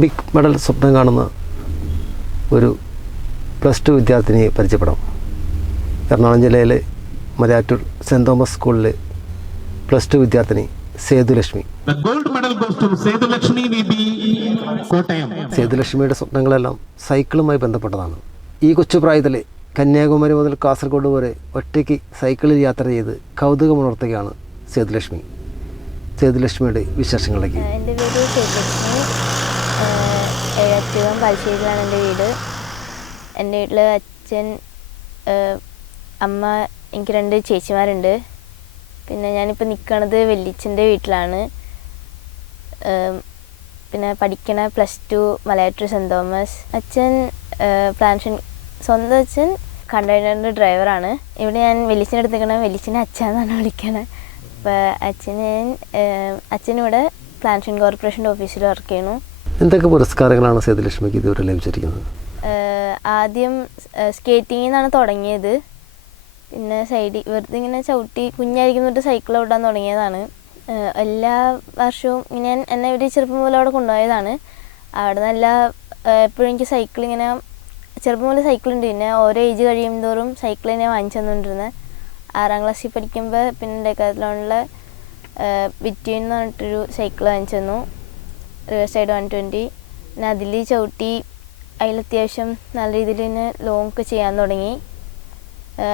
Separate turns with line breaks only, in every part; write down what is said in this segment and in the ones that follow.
Olympic medal സ്വപ്നം കാണുന്ന ഒരു പ്ലസ് ടു വിദ്യാർത്ഥിനിയെ പരിചയപ്പെടാം. എറണാകുളം ജില്ലയിലെ മലയാറ്റൂർ സെന്റ് തോമസ് സ്കൂളിലെ പ്ലസ് ടു വിദ്യാർത്ഥിനി Sethulakshmi.
The gold medal goes to Sedulakshmi VB Kottayam.
സേതുലക്ഷ്മിയുടെ സ്വപ്നങ്ങളെല്ലാം സൈക്കിളുമായി ബന്ധപ്പെട്ടതാണ്. ഈ കൊച്ചു പ്രായത്തിൽ കന്യാകുമാരി മുതൽ കാസർഗോഡ് വരെ ഒറ്റയ്ക്ക് സൈക്കിളിൽ യാത്ര ചെയ്ത് കൗതുകമുണർത്തുകയാണ് സേതുലക്ഷ്മി. സേതുലക്ഷ്മിയുടെ വിശേഷങ്ങളിലേക്ക്.
ശ്രീലക്ഷ്മി പലശ്ശേരിയിലാണ് എന്റെ വീട്. എന്റെ വീട്ടിൽ അച്ഛൻ അമ്മ എനിക്ക് രണ്ട് ചേച്ചിമാരുണ്ട്. പിന്നെ ഞാനിപ്പോൾ നിൽക്കണത് വെല്ലിച്ചന്റെ വീട്ടിലാണ്. പിന്നെ പഠിക്കണ plus two Malayattoor saint Thomas. അച്ഛൻ പ്ലാൻഷൻ സ്വന്തം അച്ഛൻ കണ്ടെയ്നറിന്റെ ഡ്രൈവറാണ്. ഇവിടെ ഞാൻ വെല്ലിച്ചിന്റെ അടുത്ത് നിൽക്കണ വെല്ലിച്ചിനെ അച്ഛനാണ് വിളിക്കണത് അപ്പോൾ അച്ഛൻ അച്ഛനിവിടെ പ്ലാൻഷൻ കോർപ്പറേഷന്റെ ഓഫീസിൽ വർക്ക് ചെയ്യണു
എന്തൊക്കെ പുരസ്കാരങ്ങളാണ് സേതുലക്ഷ്മിക്ക് ഇതുവരെ ലഭിച്ചിരിക്കുന്നത്?
ആദ്യം സ്കേറ്റിങ്ങിൽ നിന്നാണ് തുടങ്ങിയത്. പിന്നെ സൈഡിൽ വെറുതെ ഇങ്ങനെ ചവിട്ടി കുഞ്ഞായിരിക്കുന്ന തൊട്ട് സൈക്കിൾ ഓടാൻ തുടങ്ങിയതാണ്. എല്ലാ വർഷവും ഇങ്ങനെ എന്നെ ഒരു ചെറുപ്പം മുതൽ അവിടെ കൊണ്ടുപോയതാണ്. അവിടെ നല്ല എപ്പോഴും എനിക്ക് സൈക്കിൾ ഇങ്ങനെ ചെറുപ്പം മുതൽ സൈക്കിൾ ഉണ്ട്. പിന്നെ ഓരോ ഏജ് കഴിയും തോറും സൈക്കിൾ തന്നെ വാങ്ങിച്ചു തന്നുകൊണ്ടിരുന്നത് ആറാം ക്ലാസ്സിൽ പഠിക്കുമ്പോൾ പിന്നെ ഡെക്കാത്തിലോണിലെ ബിറ്റ്വീൻ എന്ന് പറഞ്ഞിട്ടൊരു സൈക്കിൾ വാങ്ങിച്ചു തന്നു. റിവേഴ്സ് സൈഡ് വൺ ട്വന്റി പിന്നെ അതിൽ ചവിട്ടി അതിൽ അത്യാവശ്യം നല്ല രീതിയിൽ തന്നെ ലോങ് ഒക്കെ ചെയ്യാൻ തുടങ്ങി.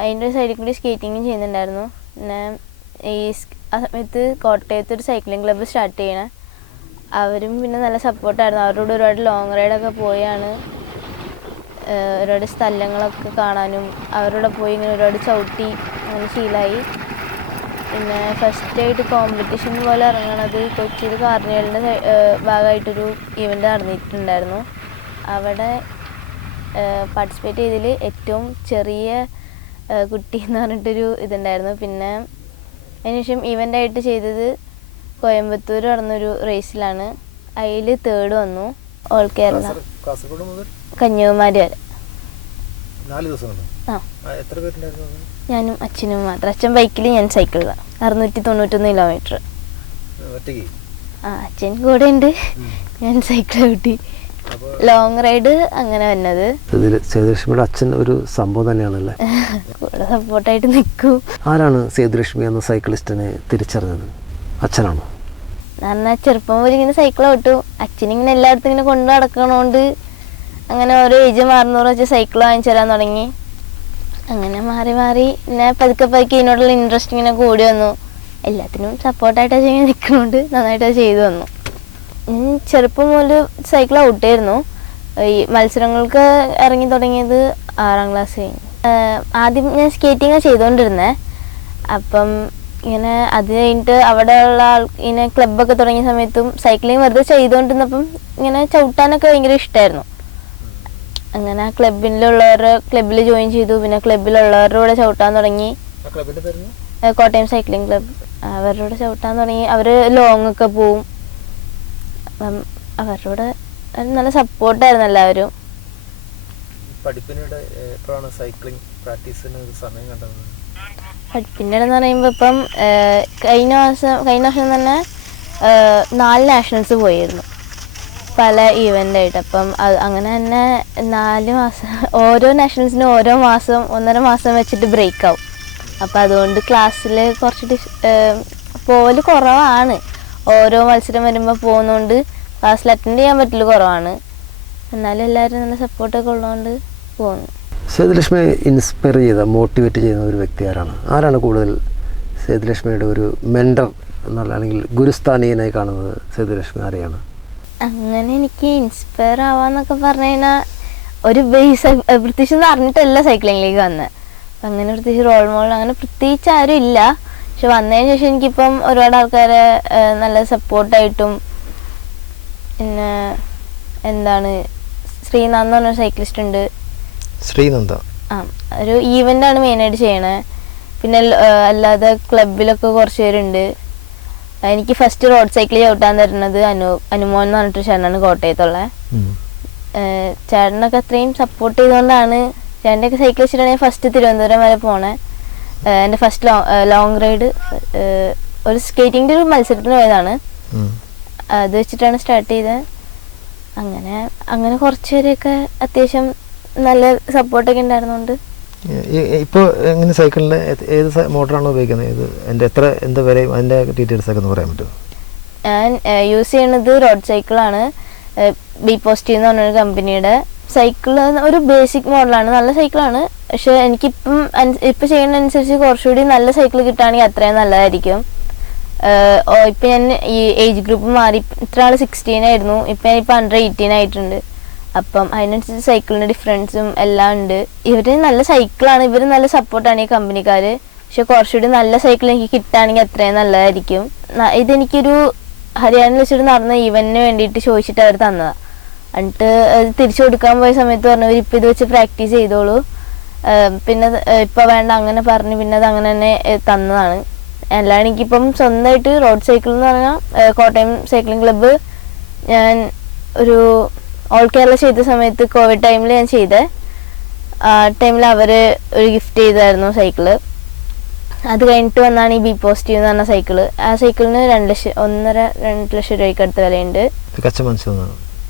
അതിന്റെ ഒരു സൈഡിൽ കൂടി സ്കേറ്റിങ്ങും ചെയ്യുന്നുണ്ടായിരുന്നു. പിന്നെ ഈ ആ സമയത്ത് കോട്ടയത്ത് ഒരു സൈക്ലിംഗ് ക്ലബ്ബ് സ്റ്റാർട്ട് ചെയ്യണേ. അവരും പിന്നെ നല്ല സപ്പോർട്ടായിരുന്നു അവരോട് ഒരുപാട് ലോങ് റൈഡൊക്കെ പോയാണ്. ഒരുപാട് സ്ഥലങ്ങളൊക്കെ കാണാനും അവരോട് പോയി ഇങ്ങനെ ഒരുപാട് ചവിട്ടി അങ്ങനെ ശീലമായി പിന്നെ ഫസ്റ്റ് ആയിട്ട് കോമ്പറ്റീഷൻ പോലെ ഇറങ്ങണത് കൊച്ചിയിൽ കാർണിവലിന്റെ ഭാഗമായിട്ടൊരു ഇവന്റ് നടന്നിട്ടുണ്ടായിരുന്നു. അവിടെ പാർട്ടിസിപ്പേറ്റ് ചെയ്തതിൽ ഏറ്റവും ചെറിയ കുട്ടി എന്ന് പറഞ്ഞിട്ടൊരു ഇതുണ്ടായിരുന്നു. പിന്നെ അതിനുശേഷം ഇവന്റായിട്ട് ചെയ്തത് കോയമ്പത്തൂർ നടന്നൊരു റേസിലാണ് അതിൽ തേർഡ് വന്നു. ഓൾ കേരള കന്യാകുമാരി വരെ.
നാല് ദിവസം എത്ര പേരുണ്ടായിരുന്നു
ഞാനും അച്ഛനും മാത്രം. അച്ഛൻ ബൈക്കിൽ ഞാൻ സൈക്കിളിലാണ് അറുന്നൂറ്റി തൊണ്ണൂറ്റൊന്ന് കിലോമീറ്റർ
ഒറ്റയ്ക്ക്?
ആ അച്ഛൻ കൂടെ ഉണ്ട് ഞാൻ സൈക്കിൾ കൂട്ടി ലോങ് റൈഡ് അങ്ങനെ വന്നത്.
സേതുലക്ഷ്മിയുടെ അച്ഛൻ ഒരു സംഭവം തന്നെയാണല്ലേ?
കൂടെ സപ്പോർട്ടായിട്ട് നിൽക്കും.
ആരാണ് സേതുലക്ഷ്മി എന്ന സൈക്കിളിസ്റ്റിനെ തിരിച്ചറിഞ്ഞത്? അച്ഛനാണോ?
എന്നാൽ ചെറുപ്പം മുതൽ ഇങ്ങനെ സൈക്കിൾ ഓട്ടും. അച്ഛനിങ്ങനെ എല്ലായിടത്തും ഇങ്ങനെ കൊണ്ടു നടക്കണോണ്ട് അങ്ങനെ ഓരോ ഏജ് മാറുന്നോറും വെച്ച് സൈക്കിൾ വാങ്ങിച്ചു തരാൻ തുടങ്ങി. അങ്ങനെ മാറി മാറി പിന്നെ പതുക്കെ പതുക്കെ ഇതിനോടുള്ള ഇൻട്രസ്റ്റ് ഇങ്ങനെ കൂടി വന്നു. എല്ലാത്തിനും സപ്പോർട്ടായിട്ട് ചെയ്യാൻ നിൽക്കുന്നുണ്ട് നന്നായിട്ട് ചെയ്തു വന്നു ചെറുപ്പം മുതൽ സൈക്കിൾ ഔട്ടായിരുന്നു ഈ മത്സരങ്ങൾക്ക് ഇറങ്ങി തുടങ്ങിയത് ആറാം ക്ലാസ് കഴിഞ്ഞു. ആദ്യം ഞാൻ സ്കേറ്റിംഗ് ചെയ്തുകൊണ്ടിരുന്നത് അപ്പം ഇങ്ങനെ അത് കഴിഞ്ഞിട്ട് അവിടെ ഉള്ള ആൾ ഇങ്ങനെ ക്ലബ്ബൊക്കെ തുടങ്ങിയ സമയത്തും സൈക്ലിങ് വെറുതെ ചെയ്തുകൊണ്ടിരുന്നപ്പം ഇങ്ങനെ ചവിട്ടാനൊക്കെ ഭയങ്കര ഇഷ്ടമായിരുന്നു അങ്ങനെ ക്ലബിലുള്ളവരുടെ ക്ലബിൽ ജോയിൻ ചെയ്തു. പിന്നെ ക്ലബിലുള്ളവരുടെ കൂടെ ചവിട്ടാൻ തുടങ്ങി. കോട്ടയം സൈക്ലിംഗ് ക്ലബ് അവരുടെ കൂടെ ചവിട്ടാൻ തുടങ്ങി. അവർ ലോങ് ഒക്കെ പോവും. അപ്പം അവരുടെ കൂടെ നല്ല സപ്പോർട്ടായിരുന്നു എല്ലാവരും.
പഠിപ്പിനിടെ എപ്പോഴാണ് സൈക്ലിംഗ് പ്രാക്ടീസിന് സമയം കണ്ടത്?
പിന്നീട് എന്ന് പറയുമ്പോൾ ഇപ്പം കഴിഞ്ഞ മാസം കഴിഞ്ഞ വർഷം തന്നെ നാല് നാഷണൽസ് പോയിരുന്നു. പല ഈവന്റ് ആയിട്ട് അപ്പം അങ്ങനെ തന്നെ നാല് മാസം ഓരോ നാഷണൽസിനും ഓരോ മാസം ഒന്നര മാസം വെച്ചിട്ട് ബ്രേക്ക് ആവും. അപ്പം അതുകൊണ്ട് ക്ലാസ്സിൽ കുറച്ച് ഡിഷ് കുറവാണ്. ഓരോ മത്സരം വരുമ്പോൾ പോകുന്നതുകൊണ്ട് ക്ലാസ്സിൽ അറ്റൻഡ് ചെയ്യാൻ പറ്റില്ല കുറവാണ്. എന്നാലും എല്ലാവരും നല്ല സപ്പോർട്ടൊക്കെ ഉള്ളതുകൊണ്ട് പോകുന്നു
സേതുലക്ഷ്മി ഇൻസ്പയർ ചെയ്ത മോട്ടിവേറ്റ് ചെയ്യുന്ന ഒരു വ്യക്തി ആരാണ്? ആരാണ് കൂടുതൽ സേതുലക്ഷ്മിയുടെ ഒരു മെൻഡർ എന്നുള്ള അല്ലെങ്കിൽ ഗുരുസ്ഥാനീയനായി കാണുന്നത് സേതുലക്ഷ്മി? ആരെയാണ്?
അങ്ങനെ എനിക്ക് ഇൻസ്പയർ ആവാന്നൊക്കെ പറഞ്ഞു കഴിഞ്ഞാൽ ഒരു ബേസ് പ്രത്യേകിച്ച് ഒന്നും അറിഞ്ഞിട്ടല്ല സൈക്ലിങ്ങിലേക്ക് വന്നത് അപ്പം അങ്ങനെ പ്രത്യേകിച്ച് റോൾ മോഡൽ അങ്ങനെ പ്രത്യേകിച്ച് ആരും ഇല്ല. പക്ഷെ വന്നതിന് ശേഷം എനിക്കിപ്പം ഒരുപാട് ആൾക്കാരെ നല്ല സപ്പോർട്ടായിട്ടും പിന്നെ എന്താണ് ശ്രീനാഥ് എന്ന് പറഞ്ഞ സൈക്ലിസ്റ്റ് ഉണ്ട്.
ശ്രീനന്ദ.
ആ ഒരു ഈവന്റ് ആണ് മെയിനായിട്ട് ചെയ്യണേ. പിന്നെ അല്ലാതെ ക്ലബിലൊക്കെ കുറച്ച് പേരുണ്ട്. എനിക്ക് ഫസ്റ്റ് റോഡ് സൈക്കിൾ ചവിട്ടാൻ തരുന്നത് അനു അനുമോൻ എന്ന് പറഞ്ഞിട്ട് ചേട്ടനാണ് കോട്ടയത്തുള്ള. ചേട്ടനൊക്കെ അത്രയും സപ്പോർട്ട് ചെയ്തുകൊണ്ടാണ് ചേട്ടന്റെയൊക്കെ സൈക്കിൾ വെച്ചിട്ടാണ് ഞാൻ ഫസ്റ്റ് തിരുവനന്തപുരം വരെ പോണേ. എന്റെ ഫസ്റ്റ് ലോങ് റൈഡ് ഒരു സ്കേറ്റിങ്ങിന്റെ ഒരു മത്സരത്തിന് പോയതാണ്. അത് വെച്ചിട്ടാണ് സ്റ്റാർട്ട് ചെയ്തത് അങ്ങനെ അങ്ങനെ കുറച്ച് പേരെയൊക്കെ അത്യാവശ്യം നല്ല സപ്പോർട്ടൊക്കെ ഉണ്ടായിരുന്നോണ്ട്
ഇപ്പോൾ എങ്ങനെ സൈക്കിളിന്റെ ഏത് മോട്ടറാണ് ഉപയോഗിക്കുന്നത്? ഇത് എന്റെ എത്ര എന്ത് വിലയും അതിന്റെ ഡീറ്റെയിൽസ് ഒക്കെ ഒന്ന് പറയാൻ പറ്റുമോ?
ഞാൻ യൂസ് ചെയ്യുന്നത് റോഡ് സൈക്കിളാണ്. ബി പോസ്റ്റി എന്ന് പറഞ്ഞൊരു കമ്പനിയുടെ സൈക്കിൾ. ഒരു ബേസിക് മോഡലാണ്. നല്ല സൈക്കിളാണ്. പക്ഷെ എനിക്കിപ്പം ഇപ്പം ചെയ്യുന്നതനുസരിച്ച് കുറച്ചുകൂടി നല്ല സൈക്കിൾ കിട്ടുകയാണെങ്കിൽ അത്രയും നല്ലതായിരിക്കും. ഇപ്പം ഞാൻ ഈ ഏജ് ഗ്രൂപ്പ് മാറി. ഇത്ര ആൾ സിക്സ്റ്റീൻ ആയിരുന്നു. ഇപ്പം ഞാനിപ്പോൾ അണ്ടർ എയ്റ്റീൻ ആയിട്ടുണ്ട്. അപ്പം അതിനനുസരിച്ച് സൈക്കിളിന്റെ ഡിഫറൻസും എല്ലാം ഉണ്ട്. ഇവർ നല്ല സൈക്കിളാണ് ഇവർ നല്ല സപ്പോർട്ടാണ് ഈ കമ്പനിക്കാർ പക്ഷെ കുറച്ചുകൂടി നല്ല സൈക്കിൾ എനിക്ക് കിട്ടുകയാണെങ്കിൽ അത്രയും നല്ലതായിരിക്കും. ഇതെനിക്കൊരു ഹരിയാനയിൽ വെച്ചിട്ട് നടന്ന ഈവന്റിന് വേണ്ടിയിട്ട് ചോദിച്ചിട്ട് അവർ തന്നതാണ് എന്നിട്ട് തിരിച്ചു കൊടുക്കാൻ പോയ സമയത്ത് പറഞ്ഞു ഇവർ ഇപ്പം ഇത് വെച്ച് പ്രാക്ടീസ് ചെയ്തോളൂ. പിന്നെ ഇപ്പം വേണ്ട. അങ്ങനെ പറഞ്ഞ് പിന്നെ അത് അങ്ങനെ തന്നെ തന്നതാണ്. അല്ലാണ്ട് എനിക്കിപ്പം സ്വന്തമായിട്ട് റോഡ് സൈക്കിൾ എന്ന് പറഞ്ഞാൽ കോട്ടയം സൈക്ലിംഗ് ക്ലബ്ബ് ഞാൻ ഒരു ഓൾ കേരള ചെയ്ത സമയത്ത് കോവിഡ് ടൈമിൽ ഞാൻ ചെയ്ത. ആ ടൈമിൽ അവർ ഒരു ഗിഫ്റ്റ് ചെയ്തായിരുന്നു സൈക്കിൾ അത് കഴിഞ്ഞിട്ട് വന്നാണ് ഈ ബി പോസിറ്റീവ് എന്ന് പറഞ്ഞ സൈക്കിൾ ആ സൈക്കിളിന് രണ്ട് ലക്ഷം ഒന്നര രണ്ട് ലക്ഷം രൂപയ്ക്ക് അടുത്ത് വിലയുണ്ട്.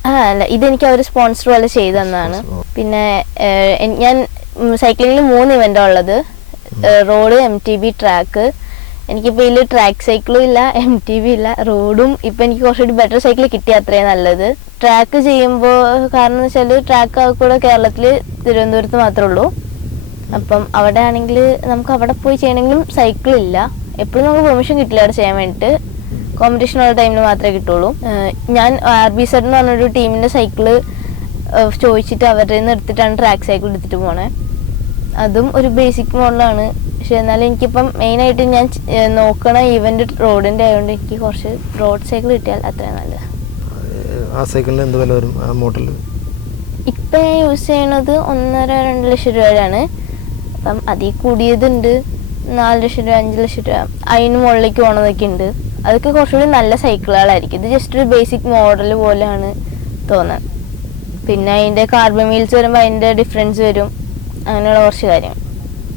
ആ അല്ല ഇതെനിക്ക് അവർ സ്പോൺസർ പോലെ ചെയ്തു തന്നതാണ് പിന്നെ ഞാൻ സൈക്ലിങ്ങിൽ മൂന്ന് ഇവന്റാണ് ഉള്ളത്. Road M T B track എനിക്കിപ്പോൾ ഇതിൽ ട്രാക്ക് സൈക്കിളും ഇല്ല എം ടി വി ഇല്ല റോഡും ഇപ്പം എനിക്ക് കുറച്ചുകൂടി ബെറ്റർ സൈക്കിൾ കിട്ടിയ അത്രയും നല്ലത്. ട്രാക്ക് ചെയ്യുമ്പോൾ കാരണം എന്ന് വെച്ചാൽ ട്രാക്ക് കൂടെ കേരളത്തിൽ തിരുവനന്തപുരത്ത് മാത്രമേ ഉള്ളൂ. അപ്പം അവിടെ ആണെങ്കിൽ നമുക്ക് അവിടെ പോയി ചെയ്യണമെങ്കിലും സൈക്കിൾ ഇല്ല. എപ്പോഴും നമുക്ക് പെർമിഷൻ കിട്ടില്ല അവിടെ ചെയ്യാൻ വേണ്ടിയിട്ട് കോമ്പറ്റീഷൻ ഉള്ള ടൈമിൽ മാത്രമേ കിട്ടുള്ളൂ. ഞാൻ ആർ ബി സെഡ് എന്ന് പറഞ്ഞൊരു ടീമിന്റെ സൈക്കിൾ ചോദിച്ചിട്ട് അവരുടെ നിന്ന് എടുത്തിട്ടാണ് ട്രാക്ക് സൈക്കിൾ എടുത്തിട്ട് പോണേ. അതും ഒരു ബേസിക് മോഡലാണ് പക്ഷെ എന്നാലും എനിക്കിപ്പം മെയിനായിട്ട് ഞാൻ നോക്കണ ഇവന്റ് റോഡിന്റെ ആയതുകൊണ്ട് എനിക്ക് കുറച്ച് റോഡ് സൈക്കിൾ കിട്ടിയാൽ അത്രയും നല്ലത്.
ആ സൈക്കിളിന് എന്ത് വില വരും? ആ മോഡൽ
ഇപ്പം ഞാൻ യൂസ് ചെയ്യണത് ഒന്നര രണ്ട് ലക്ഷം രൂപയാണ് അപ്പം അതിൽ കൂടിയതുണ്ട്. നാല് ലക്ഷം രൂപ അഞ്ച് ലക്ഷം രൂപ. അതിന് മുകളിലേക്ക് പോണതൊക്കെ ഉണ്ട്. അതൊക്കെ കുറച്ചുകൂടി നല്ല സൈക്കിളുകളായിരിക്കും ഇത് ജസ്റ്റ് ഒരു ബേസിക് മോഡൽ പോലെയാണ് തോന്നുന്നത് പിന്നെ അതിന്റെ കാർബൺ വീൽസ് വരുമ്പോൾ അതിന്റെ ഡിഫറൻസ് വരും. അങ്ങനെയുള്ള കുറച്ച് കാര്യം.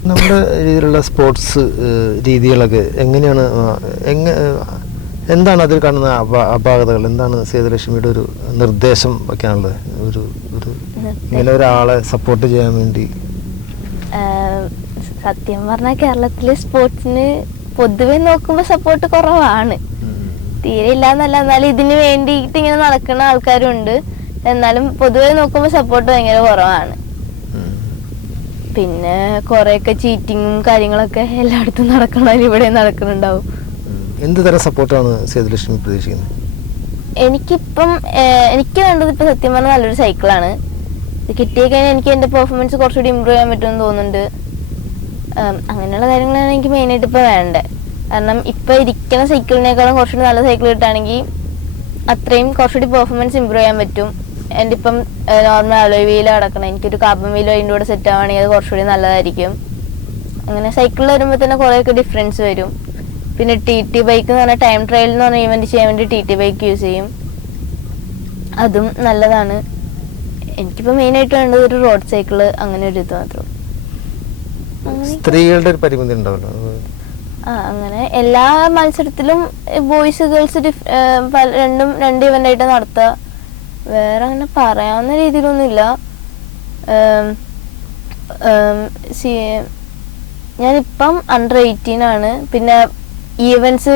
നമ്മുടെ രീതിയിലുള്ള സ്പോർട്സ് രീതികളൊക്കെ എങ്ങനെയാണ് എങ്ങ എന്താണ് അതിൽ കാണുന്ന അപാ- അപാകതകൾ? എന്താണ് സേതുലക്ഷ്മിയുടെ ഒരു നിർദ്ദേശം വയ്ക്കാനുള്ളത്? ഒരു ഒരു ഇങ്ങനെ ഒരാളെ സപ്പോർട്ട് ചെയ്യാൻ വേണ്ടി.
സത്യം പറഞ്ഞാൽ കേരളത്തിലെ സ്പോർട്സിന് പൊതുവെ നോക്കുമ്പോൾ സപ്പോർട്ട് കുറവാണ്. തീരെ ഇല്ല എന്നല്ല എന്നാലും ഇതിന് വേണ്ടിയിട്ട് ഇങ്ങനെ നടക്കുന്ന ആൾക്കാരുണ്ട്. എന്നാലും പൊതുവെ നോക്കുമ്പോൾ സപ്പോർട്ട് ഭയങ്കര കുറവാണ്. പിന്നെ കുറേയൊക്കെ ചീറ്റിങ്ങും കാര്യങ്ങളൊക്കെ എല്ലായിടത്തും നടക്കണ ഇവിടെ നടക്കുന്നുണ്ടാവും.
എന്ത് തരം സപ്പോർട്ടാണ് സേതുലക്ഷ്മി പ്രതീക്ഷിക്കുന്നത്?
എനിക്കിപ്പം എനിക്ക് വേണ്ടത് ഇപ്പം സത്യം പറഞ്ഞാൽ നല്ലൊരു സൈക്കിളാണ് ഇത് കിട്ടിയ കഴിഞ്ഞാൽ എനിക്ക് എന്റെ പെർഫോമൻസ് കുറച്ചുകൂടി ഇമ്പ്രൂവ് ചെയ്യാൻ പറ്റുമെന്ന് തോന്നുന്നുണ്ട്. അങ്ങനെയുള്ള കാര്യങ്ങളാണ് എനിക്ക് മെയിനായിട്ട് ഇപ്പോൾ വേണ്ടത്. കാരണം ഇപ്പോൾ ഇരിക്കുന്ന സൈക്കിളിനേക്കാളും കുറച്ചുകൂടി നല്ല സൈക്കിൾ കിട്ടുകയാണെങ്കിൽ അത്രയും കുറച്ചുകൂടി പെർഫോമൻസ് ഇമ്പ്രൂവ് ചെയ്യാൻ പറ്റും. എന്റെ ഇപ്പം നോർമൽ അലോവിയിൽ കിടക്കണം. എനിക്കൊരു കാർബൺ വീലോ അതിന്റെ കൂടെ സെറ്റ് ആവുകയാണെങ്കിൽ അത് കുറച്ചുകൂടി നല്ലതായിരിക്കും. അങ്ങനെ സൈക്കിളിൽ വരുമ്പോൾ തന്നെ കുറേയൊക്കെ ഡിഫറൻസ് വരും. പിന്നെ ടി ടി ബൈക്ക് എന്ന് പറഞ്ഞാൽ ടൈം ട്രയൽ എന്ന് പറഞ്ഞ ഇവന്റ് ചെയ്യാൻ വേണ്ടി ടി ടി ബൈക്ക് യൂസ് ചെയ്യും. അതും നല്ലതാണ്. എനിക്കിപ്പോൾ മെയിനായിട്ട് വേണ്ടത് ഒരു റോഡ് സൈക്കിൾ അങ്ങനെ ഒരു ഇത് മാത്രം.
സ്ത്രീകളുടെ ഒരു പരിമിതി ഉണ്ടാവല്ലോ.
ആ അങ്ങനെ എല്ലാ മത്സരത്തിലും ബോയ്സ് ഗേൾസ് രണ്ടും രണ്ട് ഇവന്റായിട്ട് നടത്തുക വേറെ അങ്ങനെ പറയാവുന്ന രീതിയിലൊന്നുമില്ല. ഞാനിപ്പം അണ്ടർ എയ്റ്റീൻ ആണ്. പിന്നെ ഈവൻസ്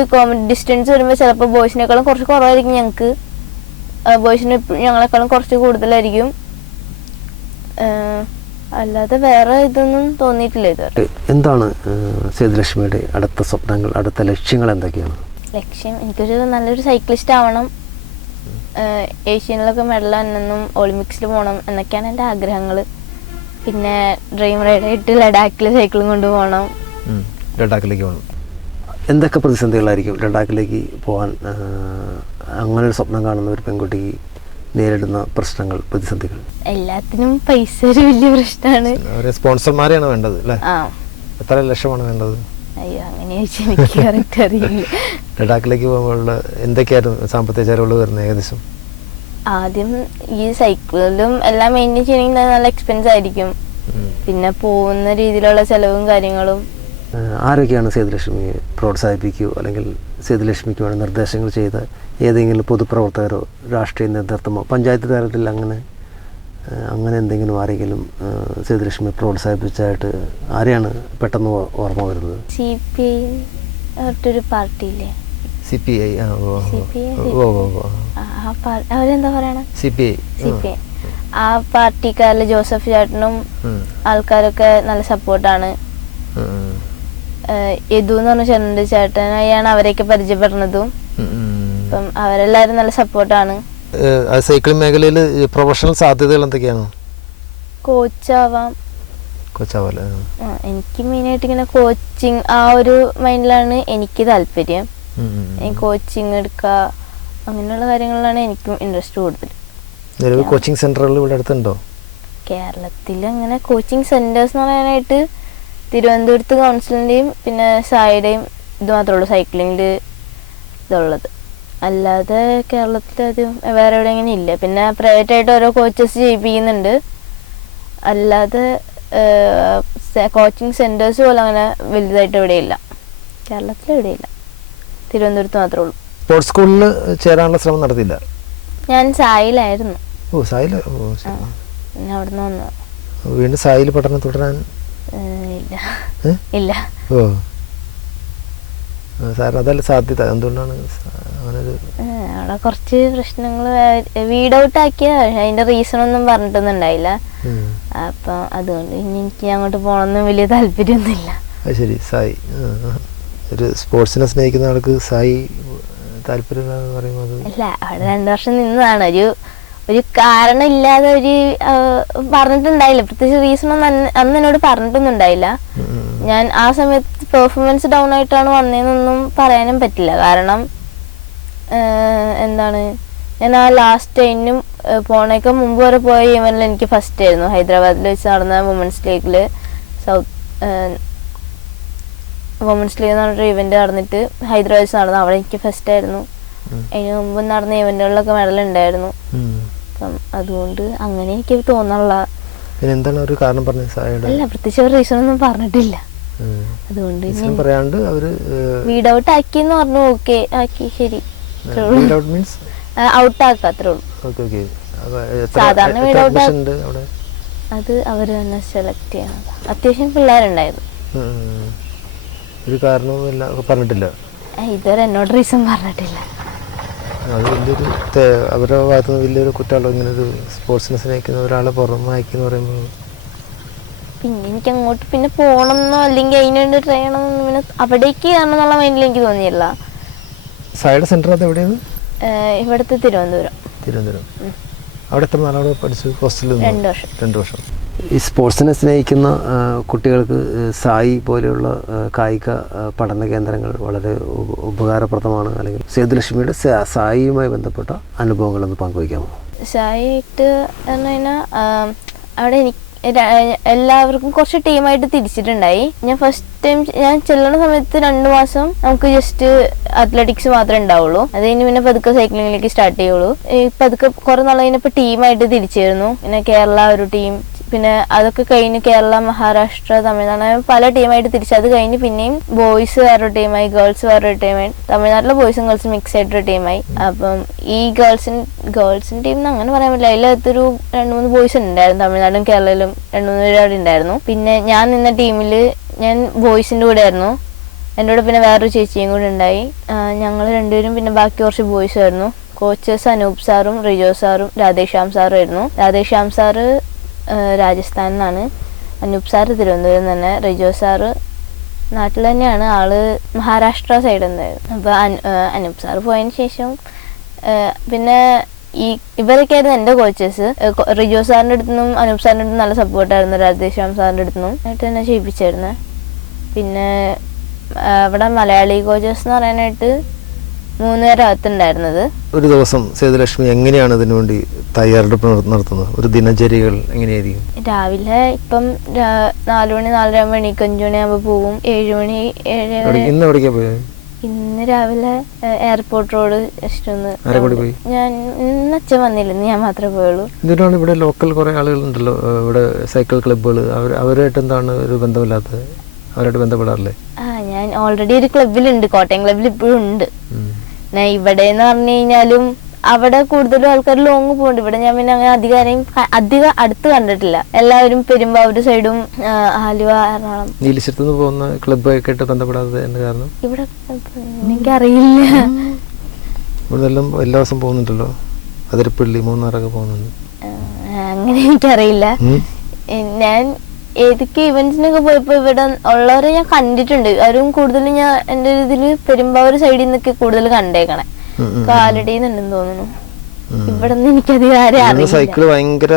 ഡിസ്റ്റൻസ് വരുമ്പോൾ ചിലപ്പോൾ ബോയ്സിനേക്കാളും കുറച്ച് കുറവായിരിക്കും ഞങ്ങൾക്ക് ബോയ്സിന് ഞങ്ങളെക്കാളും കുറച്ച് കൂടുതലായിരിക്കും. അല്ലാതെ വേറെ ഇതൊന്നും തോന്നിയിട്ടില്ല ഇതുവരെ.
എന്താണ് സേതുലക്ഷ്മിയുടെ അടുത്ത സ്വപ്നങ്ങൾ അടുത്ത ലക്ഷ്യങ്ങൾ എന്തൊക്കെയാണ്?
ലക്ഷ്യം എനിക്കൊരു നല്ലൊരു സൈക്ലിസ്റ്റ് ആവണം. ഏഷ്യനിലൊക്കെ മെഡൽ എന്നെന്നും ഒളിമ്പിക്സിൽ പോകണം എന്നൊക്കെയാണ് എന്റെ ആഗ്രഹങ്ങൾ പിന്നെ ഡ്രീം റൈഡായിട്ട് ലഡാക്കിൽ സൈക്കിളും കൊണ്ടുപോകണം
ലഡാക്കിലേക്ക് പോകണം എന്തൊക്കെ പ്രതിസന്ധികളായിരിക്കും ലഡാക്കിലേക്ക് പോകാൻ അങ്ങനെ ഒരു സ്വപ്നം കാണുന്ന ഒരു പെൺകുട്ടി നേരിടുന്ന പ്രശ്നങ്ങൾ പ്രതിസന്ധികൾ?
എല്ലാത്തിനും പൈസ ഒരു വലിയ പ്രശ്നമാണ്.
സ്പോൺസർമാരെയാണ് വേണ്ടത് അല്ലേ?
ആ.
എത്ര ലക്ഷമാണ് വേണ്ടത്?
അയ്യോ അങ്ങനെ ചോദിച്ചാൽ എനിക്ക് കറക്റ്റ് അറിയില്ല.
ലഡാക്കിലേക്ക് പോകുമ്പോഴുള്ള എന്തൊക്കെയായിരുന്നു സാമ്പത്തിക ചെലവുകൾ വരുന്നത് ഏകദേശം?
ആദ്യം ഈ സൈക്കിളിലും എല്ലാം മെയിന്റെയിൻ ചെയ്യണമെങ്കിൽ നല്ല എക്സ്പെൻസ് ആയിരിക്കും. പിന്നെ പോകുന്ന രീതിയിലുള്ള ചെലവും കാര്യങ്ങളും.
ആരൊക്കെയാണ് സേതുലക്ഷ്മിയെ പ്രോത്സാഹിപ്പിക്കുകയോ അല്ലെങ്കിൽ സേതുലക്ഷ്മിക്ക് വേണ്ടി നിർദ്ദേശങ്ങൾ ചെയ്ത ഏതെങ്കിലും പൊതുപ്രവർത്തകരോ രാഷ്ട്രീയ നേതൃത്വമോ പഞ്ചായത്ത് തലത്തിൽ അങ്ങനെ? അങ്ങനെ എന്തെങ്കിലും ആരെങ്കിലും സീതലക്ഷ്മി പ്രോത്സാഹിപ്പിച്ചായിട്ട് ആരെയാണ് പെട്ടെന്ന് ഓർമ്മ വരുന്നത്?
സി പി ഐ പറഞ്ഞിട്ടൊരു പാർട്ടിയില്ലേ?
സി പി ഐ
അവരെന്താ പറയണേ?
C P I
C P I. ആ പാർട്ടിക്കാരിൽ ജോസഫ് ചേട്ടനും ആൾക്കാരൊക്കെ നല്ല സപ്പോർട്ടാണ്. യദു എന്ന് പറഞ്ഞ ചേട്ടന്റെ ചേട്ടനായാണ് അവരെയൊക്കെ പരിചയപ്പെടുന്നതും. അപ്പം അവരെല്ലാരും നല്ല സപ്പോർട്ടാണ്.
സൈക്ലിംഗ് മേഖലയിൽ പ്രൊഫഷണൽ സാധ്യതകൾ എന്തൊക്കെയാണ്?
കോച്ചാവാം. എനിക്ക് എനിക്ക് മെയിനായിട്ട് ഇങ്ങനെ കോച്ചിങ് ആ ഒരു മൈൻഡിലാണ് എനിക്ക് താല്പര്യം. കോച്ചിങ് എടുക്കുക അങ്ങനെയുള്ള കാര്യങ്ങളിലാണ് എനിക്കും ഇൻട്രസ്റ്റ് കൂടുതൽ.
നിലവിൽ കോച്ചിങ് സെന്ററുകൾ ഇവിടെ അടുത്തുണ്ടോ?
കേരളത്തിൽ അങ്ങനെ കോച്ചിങ് സെന്റേഴ്സ് എന്ന് പറയാനായിട്ട് തിരുവനന്തപുരത്ത് കൗൺസിലിന്റെയും പിന്നെ സായുടെയും ഇത് മാത്രമേ ഉള്ളൂ സൈക്ലിങ്ങിൽ ഇതുള്ളത്. അല്ലാതെ കേരളത്തിൽ അധികം വേറെ എവിടെ അങ്ങനെ ഇല്ല. പിന്നെ പ്രൈവറ്റ് ആയിട്ട് ഓരോ കോച്ചസ് ചെയ്യിപ്പിക്കുന്നുണ്ട്. അല്ലാതെ കോച്ചിങ് സെന്റേഴ്സ് പോലും അങ്ങനെ വലുതായിട്ട് ഇവിടെ ഇല്ല. കേരളത്തിൽ ഇല്ല. തിരുവനന്തപുരത്ത് മാത്രമേ ഉള്ളൂ.
സ്പോർട്സ് സ്കൂളിൽ ചേരാനുള്ള ശ്രമം നടത്തിയില്ല?
ഞാൻ സായിലായിരുന്നു.
ഓ സായിൽ.
പിന്നെ അവിടെ നിന്ന് വന്നു.
വീണ്ടും സായിൽ പഠനം തുടരാൻ?
ഇല്ല. ഇല്ല.
ഓ. സാറിന് അതല്ല സാധ്യത. എന്തുകൊണ്ടാണ്
അവിടെ കുറച്ച് പ്രശ്നങ്ങൾ വീട് ഔട്ട് ആക്കിയ അതിന്റെ റീസൺ ഒന്നും
പറഞ്ഞിട്ടൊന്നുണ്ടായില്ല.
അപ്പൊ അതുകൊണ്ട് ഇനി എനിക്ക് അങ്ങോട്ട് പോണൊന്നും വലിയ താല്പര്യമൊന്നുമില്ല.
അത് ശരി സായി. ഒരു സ്പോർട്സിനെ സ്നേഹിക്കുന്ന ആൾക്ക് സായി താല്പര്യം പറയുമ്പോൾ അത്
അല്ല അവിടെ രണ്ടു വർഷം നിന്നതാണ്. ഒരു ഒരു കാരണം ഇല്ലാതെ ഒരു പറഞ്ഞിട്ടുണ്ടായില്ല. പ്രത്യേകിച്ച് റീസൺ ഒന്നും അന്ന് എന്നോട് പറഞ്ഞിട്ടൊന്നും ഉണ്ടായില്ല. ഞാൻ ആ സമയത്ത് പെർഫോമൻസ് ഡൗൺ ആയിട്ടാണ് വന്നതെന്നൊന്നും പറയാനും പറ്റില്ല. കാരണം എന്താണ്? ഞാൻ ആ ലാസ്റ്റ് ടൈമിനും പോണേക്ക് മുമ്പ് വരെ പോയ ഈവനിൽ എനിക്ക് ഫസ്റ്റ് ആയിരുന്നു. ഹൈദരാബാദിൽ വെച്ച് നടന്ന വുമൻസ് ലീഗിൽ സൗത്ത് വുമൻസ് ലീഗ് എന്ന് പറഞ്ഞൊരു ഇവന്റ് നടന്നിട്ട് ഹൈദരാബാദിൽ വെച്ച് നടന്നു അവിടെ എനിക്ക് ഫസ്റ്റ് ആയിരുന്നു. അതിന് മുമ്പ് നടന്ന ഇവന്റുകളിലൊക്കെ മെഡൽ ഉണ്ടായിരുന്നു. അപ്പം അതുകൊണ്ട് അങ്ങനെ എനിക്ക് തോന്നാനുള്ള
എന്താണ് ഒരു കാരണം പറഞ്ഞത്
അല്ല പ്രത്യേകിച്ച് ഒരു റീസൺ ഒന്നും പറഞ്ഞിട്ടില്ല. അതുകൊണ്ട്
പറയാണ്ട് അവർ
വീഡ് ഔട്ട് ആക്കി എന്ന് പറഞ്ഞു. ഓക്കെ ആക്കി ശരി.
മീൻസ്
ഔട്ട് ആക്കുക അത്രേ ഉള്ളൂ.
ഓക്കെ ഓക്കെ
സാധാരണ വീട് out ആ-
ഉണ്ട് അവിടെ?
അത് അവർ തന്നെ സെലക്ട് ചെയ്യണം. അത്യാവശ്യം പിള്ളേരുണ്ടായിരുന്നു.
ഒരു പറഞ്ഞിട്ടില്ല?
ഇതുവരെ എന്നോട് റീസൺ പറഞ്ഞിട്ടില്ല.
അത് വലിയൊരു തെ- അവരുടെ ഭാഗത്ത് നിന്ന് വലിയൊരു കുറ്റമാണല്ലോ ഇങ്ങനെ ഒരു സ്പോർട്സിനെ സ്നേഹിക്കുന്ന ഒരാളെ പുറമെ അയക്കുന്ന പറയുമ്പോൾ
പിന്നെ എനിക്ക് അങ്ങോട്ട് പിന്നെ പോകണമെന്നോ അല്ലെങ്കിൽ അതിനുവേണ്ടി ട്രെയിനോ പിന്നെ അവിടേക്ക് കാരണം എന്നുള്ള മൈൻഡിൽ എനിക്ക് തോന്നിയില്ല.
സായുടെ സെന്റർ അത് എവിടെയാണ്?
ഇവിടത്തെ തിരുവനന്തപുരം.
തിരുവനന്തപുരം. അവിടെ എത്ര നാളവിടെ പഠിച്ചു ഹോസ്റ്റലിൽ നിന്ന്?
രണ്ട് വർഷം.
രണ്ട് വർഷം. ഈ സ്പോർട്സിനെ സ്നേഹിക്കുന്ന കുട്ടികൾക്ക് സായി പോലെയുള്ള കായിക പഠന കേന്ദ്രങ്ങൾ വളരെ ഉപകാരപ്രദമാണ്. അല്ലെങ്കിൽ സേതുലക്ഷ്മിയുടെ സായിയുമായി ബന്ധപ്പെട്ട അനുഭവങ്ങളൊന്ന് പങ്കുവയ്ക്കാമോ?
സായിട്ട് എന്ന് പറഞ്ഞാൽ അവിടെ എനിക്ക് എല്ലാവർക്കും കുറച്ച് ടീമായിട്ട് തിരിച്ചിട്ടുണ്ടായി. ഞാൻ ഫസ്റ്റ് ടൈം ഞാൻ ചെല്ലുന്ന സമയത്ത് രണ്ട് മാസം നമുക്ക് ജസ്റ്റ് അത്ലറ്റിക്സ് മാത്രമേ ഉണ്ടാവുള്ളൂ. അത് കഴിഞ്ഞ് പിന്നെ പതുക്കെ സൈക്ലിങ്ങിലേക്ക് സ്റ്റാർട്ട് ചെയ്യുള്ളൂ. പതുക്കെ കുറെ നാൾ കഴിഞ്ഞപ്പോൾ ടീമായിട്ട് തിരിച്ചിരുന്നു. പിന്നെ കേരള ഒരു ടീം പിന്നെ അതൊക്കെ കഴിഞ്ഞ് കേരള മഹാരാഷ്ട്ര തമിഴ്നാട് പല ടീമായിട്ട് തിരിച്ചു അത് കഴിഞ്ഞ് പിന്നെയും ബോയ്സ് വേറൊരു ടീമായി ഗേൾസ് വേറൊരു ടീമായി തമിഴ്നാട്ടിലെ ബോയ്സും ഗേൾസും മിക്സ് ആയിട്ടൊരു ടീമായി അപ്പം ഈ ഗേൾസിന് ഗേൾസിന് ടീം എന്ന് അങ്ങനെ പറയാൻ പറ്റില്ല. അതിലകത്തൊരു രണ്ട് മൂന്ന് ബോയ്സ് ഉണ്ടായിരുന്നു തമിഴ്നാടും കേരളയിലും രണ്ട് മൂന്ന് പേര് അവിടെ ഉണ്ടായിരുന്നു പിന്നെ ഞാൻ നിന്ന ടീമിൽ ഞാൻ ബോയ്സിന്റെ കൂടെ ആയിരുന്നു. എന്റെ കൂടെ പിന്നെ വേറൊരു ചേച്ചിയും കൂടെ ഉണ്ടായി ഞങ്ങൾ രണ്ടുപേരും പിന്നെ ബാക്കി കുറച്ച് ബോയ്സ് ആയിരുന്നു. കോച്ചേഴ്സ് അനൂപ് സാറും റിജോ സാറും രാധേശ്യാം സാറും ആയിരുന്നു. രാധേശ്യാം സാറ് രാജസ്ഥാനിൽ നിന്നാണ് അനൂപ് സാറ് തിരുവനന്തപുരം തന്നെ. റിജോ സാറ് നാട്ടിൽ തന്നെയാണ്. ആൾ മഹാരാഷ്ട്ര സൈഡിൽ നിന്നായിരുന്നു അപ്പോൾ അനൂപ് സാറ് പോയതിന് ശേഷം പിന്നെ ഈ ഇവരൊക്കെ ആയിരുന്നു എന്റെ കോച്ചേഴ്സ് റിജോ സാറിന്റെ അടുത്തു നിന്നും അനൂപ് സാറിന്റെ അടുത്തും നല്ല സപ്പോർട്ടായിരുന്നു രാധേശ്യാം സാറിന്റെ അടുത്തു നിന്നും ആയിട്ട് തന്നെ ചെയ്യിപ്പിച്ചായിരുന്നു. പിന്നെ അവിടെ മലയാളി കോച്ചേഴ്സ് എന്ന് പറയാനായിട്ട് മൂന്ന് പേര് അകത്തുണ്ടായിരുന്നത്
ഒരു ദിവസം സേതുലക്ഷ്മി എങ്ങനെയാണ് ഇതിനു വേണ്ടി തയ്യാറെടുപ്പ് നടത്തുന്നത്? ഒരു ദിനചര്യകൾ എങ്ങനെയായിരിക്കും?
രാവിലെ ഇപ്പം നാലു മണി നാലര മണി അഞ്ചു മണിയാകുമ്പോൾ പോകും ഏഴു മണി ഏഴ്
ഇന്ന് എവിടേക്കാ പോയത്
ഇന്ന് രാവിലെ എയർപോർട്ട് റോഡ്
പോയി?
ഞാൻ ഇന്ന് അച്ഛൻ വന്നില്ല. ഇന്ന് ഞാൻ മാത്രമേ പോയുള്ളൂ.
എന്തിനാണ് ഇവിടെ ലോക്കൽ കുറെ ആളുകളുണ്ടല്ലോ? ഉണ്ടല്ലോ ഇവിടെ സൈക്കിൾ ക്ലബ്ബുകൾ അവരായിട്ട് എന്താണ് ഒരു ബന്ധമില്ലാത്തത്? അവരായിട്ട് ബന്ധപ്പെടാറില്ലേ?
ആ ഞാൻ ഓൾറെഡി ഒരു ക്ലബിലുണ്ട് കോട്ടയം ക്ലബിൽ ഇപ്പോഴും ഉണ്ട്. ഇവിടെ എന്ന് പറഞ്ഞു കഴിഞ്ഞാലും അവിടെ കൂടുതലും ആൾക്കാർ ലോങ് പോകുന്നുണ്ട് ഇവിടെ ഞാൻ പിന്നെ അങ്ങനെ അധികം ആരെയും അധികം അടുത്ത് കണ്ടിട്ടില്ല. എല്ലാവരും പെരുമ്പാവൂർ സൈഡും ആലുവ എറണാകുളം.
നീലശ്വരത്ത് പോകുന്ന ക്ലബ് ഒക്കെ ബന്ധപ്പെടാതെ കാരണം?
ഇവിടെ എനിക്കറിയില്ല
ഇവിടെല്ലാം എല്ലാ ദിവസം പോകുന്നുണ്ടല്ലോ. അതിരപ്പള്ളി മൂന്നാറൊക്കെ പോകുന്നുണ്ട്.
അങ്ങനെ എനിക്കറിയില്ല. ഞാൻ ഏതൊക്കെ ഇവന്റിനൊക്കെ പോയപ്പോ ഇവിടെ ഉള്ളവരെ ഞാൻ കണ്ടിട്ടുണ്ട്. അവരും കൂടുതലും ഞാൻ എന്റെ ഇതിൽ പെരുമ്പാവൂർ സൈഡിൽ നിന്നൊക്കെ കൂടുതൽ കണ്ടേക്കണേ. കാലടിന്നുണ്ടെന്ന് തോന്നുന്നു. ഇവിടെ നിന്ന് ആരെ
ഇവിടുന്ന് സൈക്കിൾ ഭയങ്കര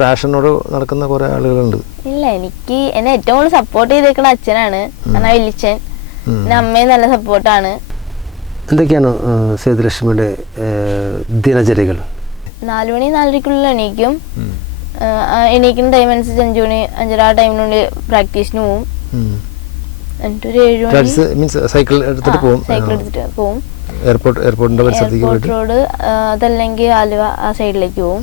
പാഷനോട് നടക്കുന്ന കുറെ ആളുകളുണ്ട്.
ഇല്ല എനിക്ക് എന്നെ ഏറ്റവും കൂടുതൽ സപ്പോർട്ട് ചെയ്തേക്കണ അച്ഛനാണ്. എന്നാ വലിച്ചൻ
ഉം.
പിന്നെ അമ്മയും നല്ല സപ്പോർട്ടാണ്
എന്തൊക്കെയാണ് സേതുലക്ഷ്മിയുടെ ദിനചര്യകൾ?
നാലു മണി നാലരക്കുള്ളിൽ എണീക്കും. എണീക്കുന്ന ടൈം അനുസരിച്ച് അഞ്ചു മണി അഞ്ചര ആ ടൈമിനുള്ളിൽ പ്രാക്ടീസിന് പോവും. എന്നിട്ട് ഒരു ഏഴ് മണി
മീൻസ് സൈക്കിൾ എടുത്തിട്ട് പോകും
സൈക്കിൾ എടുത്തിട്ട് പോവും.
എയർപോർട്ട് എയർപോർട്ടിന്റെ പരിസരത്തേക്ക്
എയർപോർട്ട് റോഡ് അതല്ലെങ്കിൽ ആലുവ ആ സൈഡിലേക്ക് പോവും.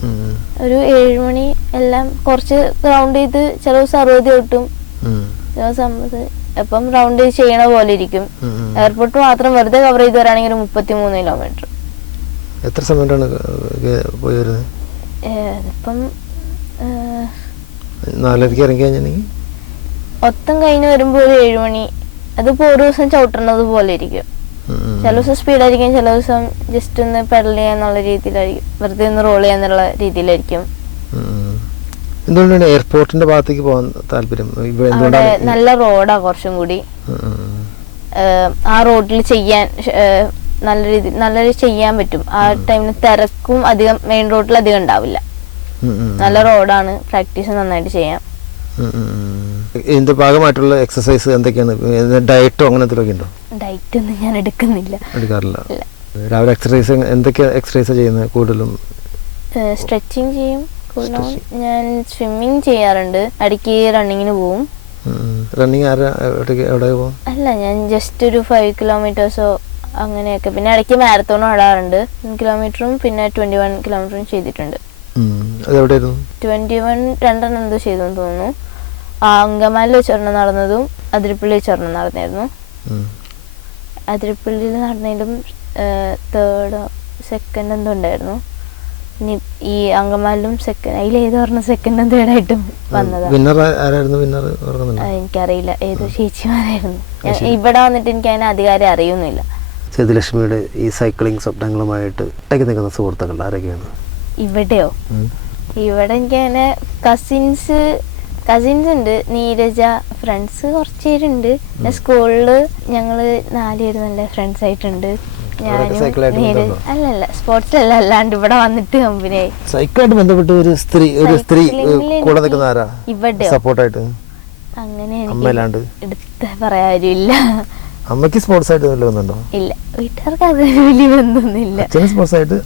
ഒരു ഏഴ് മണി എല്ലാം കുറച്ച് റൗണ്ട് ചെയ്ത് ചില ദിവസം അറുപത് കിട്ടും. ചില ദിവസം അമ്പത്. അപ്പം റൗണ്ട് ചെയ്യണ പോലെ ഇരിക്കും. എയർപോർട്ട് മാത്രം വെറുതെ കവർ ചെയ്ത് വരാണെങ്കിൽ ഒരു മുപ്പത്തി മൂന്ന് കിലോമീറ്റർ
എത്ര സമയത്താണ് പോയി വരുന്നത്?
ഇപ്പം
നാലരയ്ക്ക് ഇറങ്ങി കഴിഞ്ഞിട്ടുണ്ടെങ്കിൽ?
ഒത്തം കഴിഞ്ഞ് വരുമ്പോൾ ഒരു ഏഴുമണി അതിപ്പോ ഒരു ദിവസം ചവിട്ടണത് പോലെ ഇരിക്കും. ചില ദിവസം സ്പീഡായിരിക്കും ചില ദിവസം ജസ്റ്റ് ഒന്ന് പെഡൽ ചെയ്യാന്നുള്ള രീതിയിലായിരിക്കും. വെറുതെ ഒന്ന് റോൾ ചെയ്യാന്നുള്ള രീതിയിലായിരിക്കും.
എന്തുകൊണ്ടാണ് എയർപോർട്ടിന്റെ ഭാഗത്തേക്ക് പോകാൻ താല്പര്യം?
അവിടെ നല്ല റോഡാ കുറച്ചും കൂടി. ആ റോഡിൽ ചെയ്യാൻ നല്ല രീതി നല്ല രീതി ചെയ്യാൻ പറ്റും. ആ ടൈമിൽ തിരക്കും അധികം മെയിൻ റോഡിൽ അധികം ഉണ്ടാവില്ല. നല്ല റോഡാണ്. പ്രാക്ടീസ് നന്നായിട്ട് ചെയ്യാം.
ഇതിന്റെ ഭാഗമായിട്ടുള്ള എക്സസൈസ് എന്തൊക്കെയാണ്? ഡയറ്റോ അങ്ങനെ ഉണ്ടോ?
ഡയറ്റ് ഒന്നും ഞാൻ എടുക്കുന്നില്ല.
എടുക്കാറില്ല. രാവിലെ എക്സസൈസ് എന്തൊക്കെ എക്സസൈസ് ചെയ്യുന്നത് കൂടുതലും?
സ്ട്രെച്ചിങ് ചെയ്യും ഞാൻ സ്വിമ്മിങ് ചെയ്യാറുണ്ട്. ഇടയ്ക്ക് റണ്ണിങ്ങിന് പോവും.
റണ്ണിങ് എവിടെ പോകും
അല്ല ഞാൻ ജസ്റ്റ് ഒരു ഫൈവ് കിലോമീറ്റേഴ്സോ അങ്ങനെയൊക്കെ. പിന്നെ ഇടയ്ക്ക് മാരത്തോണും ഓടാറുണ്ട് കിലോമീറ്ററും പിന്നെ ട്വന്റി വൺ കിലോമീറ്ററും ചെയ്തിട്ടുണ്ട്.
അതെവിടെയായിരുന്നു?
ട്വന്റി വൺ രണ്ടെണ്ണം എന്തോ ചെയ്തു എന്ന് തോന്നുന്നു. ആ അങ്കമാലിൽ വെച്ചൊരെണ്ണം നടന്നതും അതിരപ്പള്ളി വെച്ചൊരെണ്ണം നടന്നായിരുന്നു. അതിരപ്പള്ളിയിൽ നടന്നതിലും തേർഡ് സെക്കൻഡ് എന്തോ ഉണ്ടായിരുന്നു. ഇനി ഈ അങ്കമാലിലും സെക്കൻഡ് അതിൽ ഏത് പറഞ്ഞ സെക്കൻഡും തേർഡായിട്ടും വന്നതാണ്
വിന്നർ ആരായിരുന്നു? വിന്നർ ഓർക്കുന്നുണ്ടോ?
എനിക്കറിയില്ല. ഏതോ ചേച്ചിമാരായിരുന്നു. ഇവിടെ വന്നിട്ട് എനിക്ക് അതിനെ അധികാരം അറിയൊന്നുമില്ല.
സേതുലക്ഷ്മിയുടെ ഈ സൈക്ലിംഗ് സ്വപ്നങ്ങളുമായിട്ട് ഒറ്റയ്ക്ക് നിൽക്കുന്ന സുഹൃത്തുക്കൾ ആരൊക്കെയാണ്?
ഇവിടെയോ? ഇവിടെ എനിക്ക് അങ്ങനെ കസിൻസ് കസിൻസ് ഉണ്ട്. നീരജ ഫ്രണ്ട്സ് കുറച്ച് പേരുണ്ട്. പിന്നെ സ്കൂളിൽ ഞങ്ങൾ നാല് പേര് നല്ല ഫ്രണ്ട്സ് ആയിട്ടുണ്ട്. അല്ലല്ല സ്പോർട്സിലല്ല അല്ലാണ്ട് ഇവിടെ വന്നിട്ട് കമ്പനിയായി
സൈക്കിളായിട്ട് ബന്ധപ്പെട്ട് ഒരു സ്ത്രീ ഒരു സ്ത്രീ കൂടെ നിൽക്കുന്ന ആരാ?
ഇവിടെയോ?
സപ്പോർട്ടായിട്ട്
അങ്ങനെ? എനിക്ക് എടുത്ത് പറയാനില്ല
അമ്മയ്ക്ക് സ്പോർട്സ് ആയിട്ട് വല്ല ബന്ധമുണ്ടോ
ഇല്ല. വീട്ടുകാർക്ക് അത് വലിയ ബന്ധമൊന്നുമില്ല
അച്ഛൻ സ്പോർട്സ് ആയിട്ട്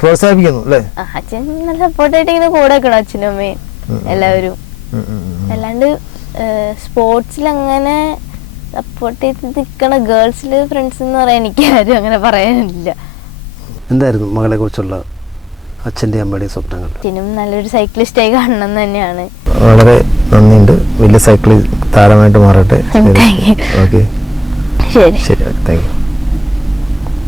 പ്രോത്സാഹിപ്പിക്കുന്നു അല്ലേ?
അച്ഛൻ നല്ല സപ്പോർട്ടായിട്ട് ഇങ്ങനെ കൂടെ വെക്കണം അച്ഛനും അമ്മയും. എല്ലാവരും. അല്ലാണ്ട് സ്പോർട്സിൽ അങ്ങനെ സപ്പോർട്ട് ചെയ്ത് നിൽക്കണ ഗേൾസിൽ ഫ്രണ്ട്സ് എന്ന് പറയാൻ എനിക്ക് ആരും അങ്ങനെ പറയാനില്ല.
എന്തായിരുന്നു മകളെ കുറിച്ചുള്ള അച്ഛന്റെ അമ്മയുടെ സ്വപ്നങ്ങൾ?
അച്ഛനും നല്ലൊരു സൈക്ലിസ്റ്റായി കാണണം എന്ന് തന്നെയാണ്.
വളരെ നന്ദിയുണ്ട്. വലിയ സൈക്കിൾ താരമായിട്ട് മാറട്ടെ. ഓക്കെ
ശരി.
ശരി താങ്ക് യു.